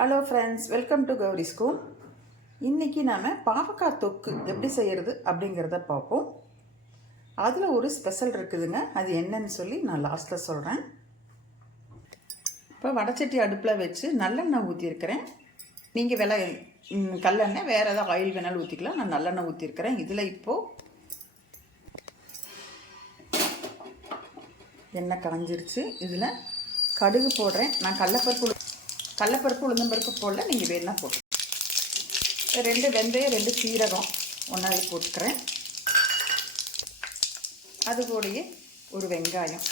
Hello friends welcome to Gowri school இன்றைக்கி நாம் பாவக்காய் தொக்கு எப்படி செய்கிறது அப்படிங்கிறத பார்ப்போம். அதில் ஒரு ஸ்பெஷல் இருக்குதுங்க. அது என்னன்னு சொல்லி நான் லாஸ்ட்டில் சொல்கிறேன் இப்போ வடச்சட்டி அடுப்பில் வச்சு நல்லெண்ணெய் ஊற்றிருக்கிறேன் நீங்கள் விலை கல்லெண்ணெய் வேறு ஏதாவது ஆயில் வேணாலும் ஊற்றிக்கலாம் நான் நல்லெண்ணெய் ஊற்றிருக்கிறேன் இதில் இப்போது எண்ணெய் காஞ்சிருச்சு இதில் கடுகு போடுறேன். நான் கடலப்பருப்பு கடலப்பருப்பு உளுந்தம்பருப்பு போடல நீங்கள் வேணா போட்டு ரெண்டு வெந்தயம் ரெண்டு சீரகம் ஒன்றாவே போட்டுக்கிறேன். அது கூடயே ஒரு வெங்காயம்.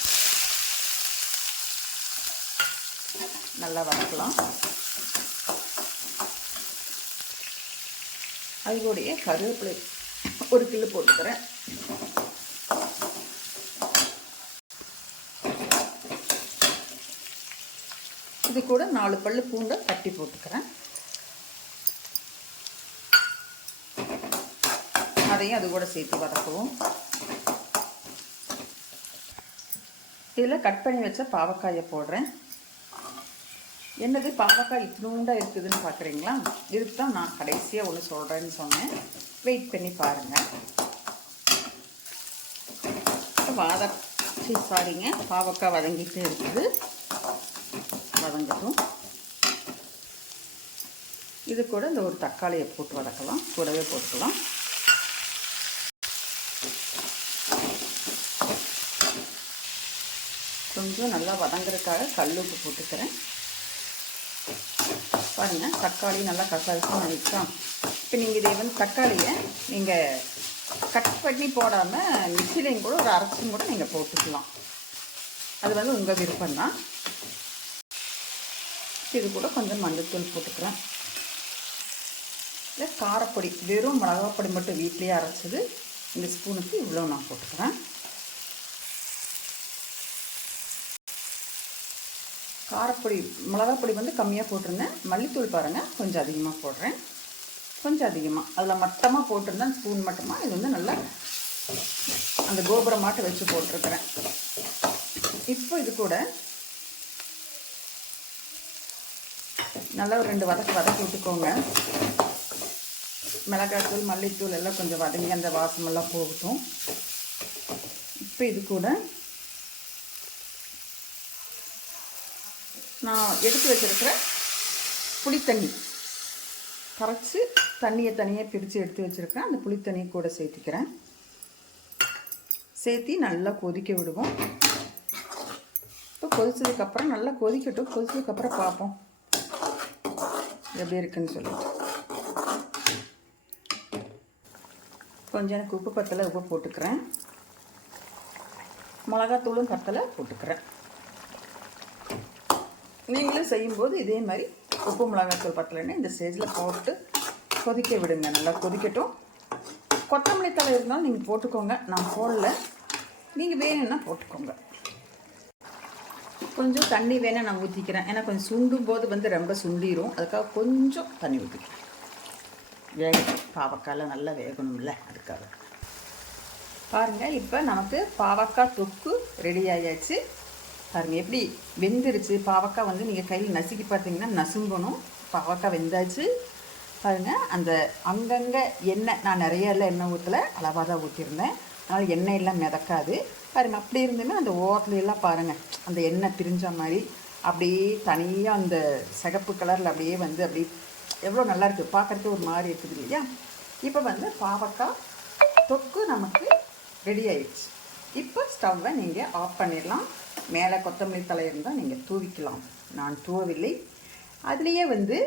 நல்லா வதக்கலாம். அது கூடயே கருவேப்பிலை ஒரு கிலோ போட்டுக்கிறேன். இது கூட நாலு பல்லு பூண்டை தட்டி போட்டுக்கிறேன். அதையும் அது கூட சேர்த்து வதக்குவோம். இதில் கட் பண்ணி வச்ச பாவக்காயை போடுறேன். என்னது பாவக்காய் இத்தினூண்டாக இருக்குதுன்னு பார்க்குறீங்களா இதுக்கு தான் நான் கடைசியாக ஒன்று சொல்கிறேன்னு சொன்னேன். வெயிட் பண்ணி பாருங்கள் வாத சீ, சாரிங்க பாவக்காய் வதங்கிட்டு இருக்குது. வதங்கட்டும் இது கூட இந்த ஒரு தக்காளியை போட்டு வதக்கலாம். கூடவே போட்டுக்கலாம். கொஞ்சம் நல்லா வதங்குறதுக்காக கல் உப்பு போட்டுக்கிறேன். பாருங்கள் தக்காளி நல்லா கசாரிச்சு ஆயிடுச்சா? இப்போ நீங்கள் இதை வந்து தக்காளியை நீங்கள் கட் பண்ணி போடாமல் மிக்சிலையும் கூட ஒரு அரைச்சும் கூட நீங்கள் போட்டுக்கலாம். அது வந்து உங்கள் விருப்பம்தான். இது கூட கொஞ்சம் மஞ்சத்தூள் போட்டுக்கிறேன். இல்லை காரப்பொடி வெறும் மிளகாப்பொடி மட்டும் வீட்லேயே அரைச்சது. இந்த ஸ்பூனுக்கு இவ்வளோ நான் போட்டுக்கிறேன். காரப்பொடி மிளகாப்பொடி வந்து கம்மியாக போட்டிருந்தேன். மல்லித்தூள் பாருங்கள் கொஞ்சம் அதிகமாக போடுறேன். கொஞ்சம் அதிகமாக அதில் மட்டமாக போட்டிருந்தேன் ஸ்பூன் மட்டமாக இது வந்து நல்லா அந்த கோபுரம் மாட்டை வச்சு போட்டிருக்கிறேன். இப்போ இது கூட நல்லா ஒரு ரெண்டு வதக்கு வதக்கி விட்டுக்கோங்க. மிளகாய்த்தூள் மல்லித்தூள் எல்லாம் கொஞ்சம் வதங்கி அந்த வாசமெல்லாம் போகட்டும். இப்போ இது கூட நான் எடுத்து வச்சுருக்கிற புளித்தண்ணி கரைச்சி தண்ணியை தனியாக பிரித்து எடுத்து வச்சுருக்கேன். அந்த புளித்தண்ணியை கூட சேர்த்திக்கிறேன். சேர்த்தி நல்லா கொதிக்க விடுவோம். இப்போ கொதிச்சதுக்கப்புறம் நல்லா கொதிக்கட்டும். கொதிச்சதுக்கப்புறம் பார்ப்போம். எப்படி இருக்குன்னு சொல்லிட்டு. கொஞ்சம் எனக்கு உப்பு பத்தலை உப்பு போட்டுக்கிறேன். மிளகாத்தூளும் பத்தலை போட்டுக்கிறேன். நீங்களும் செய்யும்போது இதே மாதிரி உப்பு மிளகாத்தூள் பத்தலைன்னு இந்த ஸ்டேஜில் போட்டு கொதிக்க விடுங்க. நல்லா கொதிக்கட்டும். கொத்தமல்லி தலை இருந்தாலும் நீங்கள் போட்டுக்கோங்க. நான் போடல. நீங்கள் வேணும்னா போட்டுக்கோங்க. கொஞ்சம் தண்ணி வேணால் நான் ஊற்றிக்கிறேன் ஏன்னா கொஞ்சம் சுண்டும் போது வந்து ரொம்ப சுண்டிரும். அதுக்காக கொஞ்சம் தண்ணி ஊற்றிக்கிறேன் வேகணும் பாவக்காயில் நல்லா வேகணும்ல அதுக்காக. பாருங்கள் இப்போ நமக்கு பாவக்காய் தொக்கு ரெடி ஆகியாச்சு பாருங்கள் எப்படி வெந்துருச்சு. பாவக்காய் வந்து நீங்கள் கையில் நசுக்கி பார்த்தீங்கன்னா நசுங்கணும். பாவக்காய் வெந்தாச்சு. பாருங்க அந்த அங்கங்கே எண்ணெய் நான் நிறைய எல்லாம் எண்ணெய் ஊற்றலை அளவாக தான் ஊற்றிருந்தேன் அதனால் எண்ணெய் எல்லாம் மிதக்காது. பாருங்க அப்படி இருந்துமே அந்த ஓரத்துலலாம் எல்லாம் பாருங்கள் அந்த எண்ணெய் பிரிஞ்ச மாதிரி அப்படியே தனியாக அந்த சிகப்பு கலரில் அப்படியே வந்து அப்படியே எவ்வளோ நல்லா இருக்குது பார்க்குறதுக்கு ஒரு மாதிரி இருக்குது இல்லையா? இப்போ வந்து பாவக்காய் தொக்கு நமக்கு ரெடி ஆயிடுச்சு. இப்போ ஸ்டவ்வை நீங்கள் ஆஃப் பண்ணிடலாம். மேலே கொத்தமல்லி தலை இருந்தால் நீங்கள் தூவிக்கலாம். நான் தூவவில்லை. அதுலேயே வந்து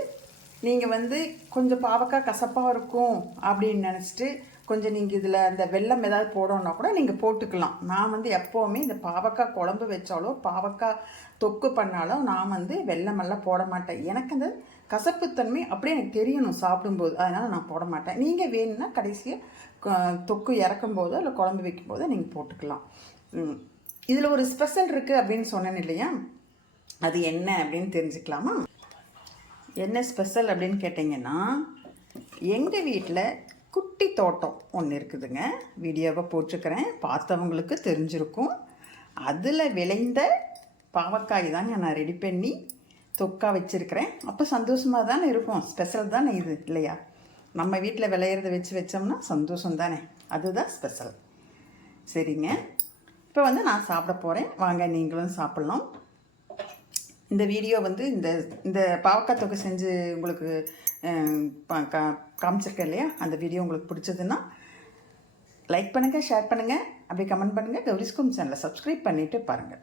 நீங்கள் வந்து கொஞ்சம் பாவக்காய் கசப்பாக இருக்கும் அப்படின்னு நினச்சிட்டு கொஞ்சம் நீங்கள் இதில் அந்த வெல்லம் ஏதாவது போடணுன்னா கூட நீங்கள் போட்டுக்கலாம். நான் வந்து எப்போவுமே இந்த பாவக்காய் குழம்பு வச்சாலோ பாவக்காய் தொக்கு பண்ணாலும் நான் வந்து வெல்லமெல்லாம் போட மாட்டேன். எனக்கு அந்த கசப்புத்தன்மை அப்படியே எனக்கு தெரியணும் சாப்பிடும்போது. அதனால் நான் போட மாட்டேன். நீங்கள் வேணும்னா கடைசியாக தொக்கு இறக்கும் போதோ இல்லை குழம்பு வைக்கும்போதோ நீங்கள் போட்டுக்கலாம். இதில் ஒரு ஸ்பெஷல் இருக்குது அப்படின்னு சொன்னேன் இல்லையா? அது என்ன அப்படின்னு தெரிஞ்சுக்கலாமா? என்ன ஸ்பெஷல் அப்படின்னு கேட்டிங்கன்னா எங்கள் வீட்டில் குட்டி தோட்டம் ஒன்று இருக்குதுங்க. வீடியோவை போட்டிருக்கிறேன். பார்த்தவங்களுக்கு தெரிஞ்சிருக்கும். அதில் விளைந்த பாவக்காய் தாங்க நான் ரெடி பண்ணி தொக்கா வச்சுருக்கிறேன். அப்போ சந்தோஷமாக தானே இருக்கும். ஸ்பெஷல் தானே இது இல்லையா? நம்ம வீட்டில் விளையிறத வச்சு வச்சோம்னா சந்தோஷம் தானே. அதுதான் ஸ்பெஷல் சரிங்க. இப்போ வந்து நான் சாப்பிட போகிறேன் வாங்க நீங்களும் சாப்பிட்லாம். இந்த வீடியோ வந்து இந்த இந்த பாவக்காய் தொகை செஞ்சு உங்களுக்கு காமிச்சிருக்கேன் இல்லையா? அந்த வீடியோ உங்களுக்கு பிடிச்சதுன்னா லைக் பண்ணுங்கள் ஷேர் பண்ணுங்கள் அப்படியே கமெண்ட் பண்ணுங்கள் கௌரிஸ்கும் சேனலை சப்ஸ்கிரைப் பண்ணிவிட்டு பாருங்கள்